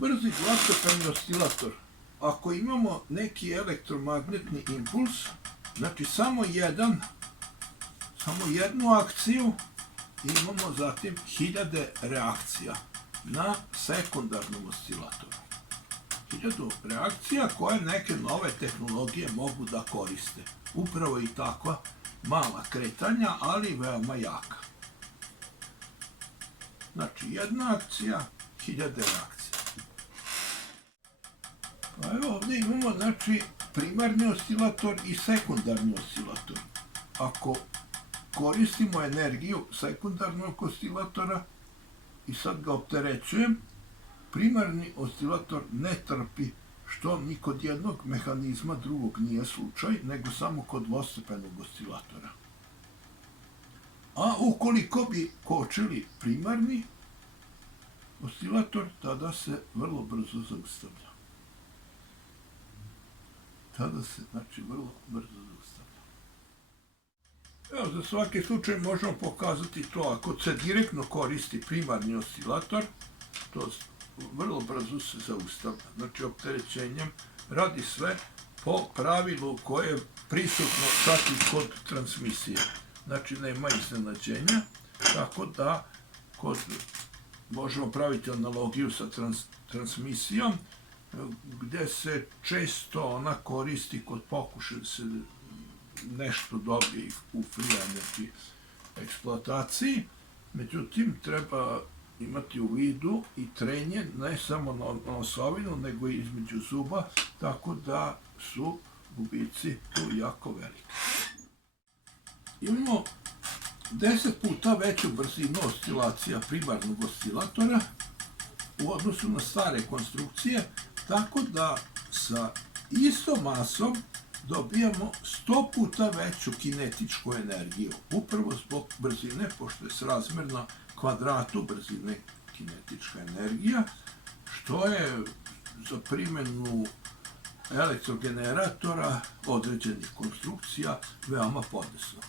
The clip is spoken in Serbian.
Brzi dvostepeni oscilator. Ako imamo neki elektromagnetni impuls, znači samo jednu akciju, imamo zatim hiljade reakcija na sekundarnom oscilatoru. 1000 reakcija koje neke nove tehnologije mogu da koriste. Upravo i takva mala kretanja, ali veoma jaka. Znači, jedna akcija, hiljade reakcija. Pa evo ovdje imamo, znači, primarni oscilator i sekundarni oscilator. Ako koristimo energiju sekundarnog oscilatora i sad ga opterećujem, primarni oscilator ne trpi, što ni kod jednog mehanizma drugog nije slučaj, nego samo kod dvostepenog oscilatora. A ukoliko bi kočili primarni oscilator, tada se vrlo brzo zaustavlja. Evo, za svaki slučaj možemo pokazati to. Ako se direktno koristi primarni oscilator, to vrlo brzo se zaustavlja. Znači, opterećenjem radi sve po pravilu koje je prisutno čak i kod transmisije. Znači, nema iznenađenja, tako da možemo praviti analogiju sa transmisijom, gde se često ona koristi kod pokušaja da se nešto dobije u free energy eksploataciji. Međutim, treba imati u vidu i trenje ne samo na osovinu, nego i između zuba, tako da su gubici tu jako veliki. Imamo 10 puta veću brzinu oscilacija primarnog oscilatora u odnosu na stare konstrukcije, tako da sa istom masom dobijamo 100 puta veću kinetičku energiju, upravo zbog brzine, pošto je srazmerna kvadratu brzine kinetička energija, što je za primjenu elektrogeneratora određenih konstrukcija veoma podesno.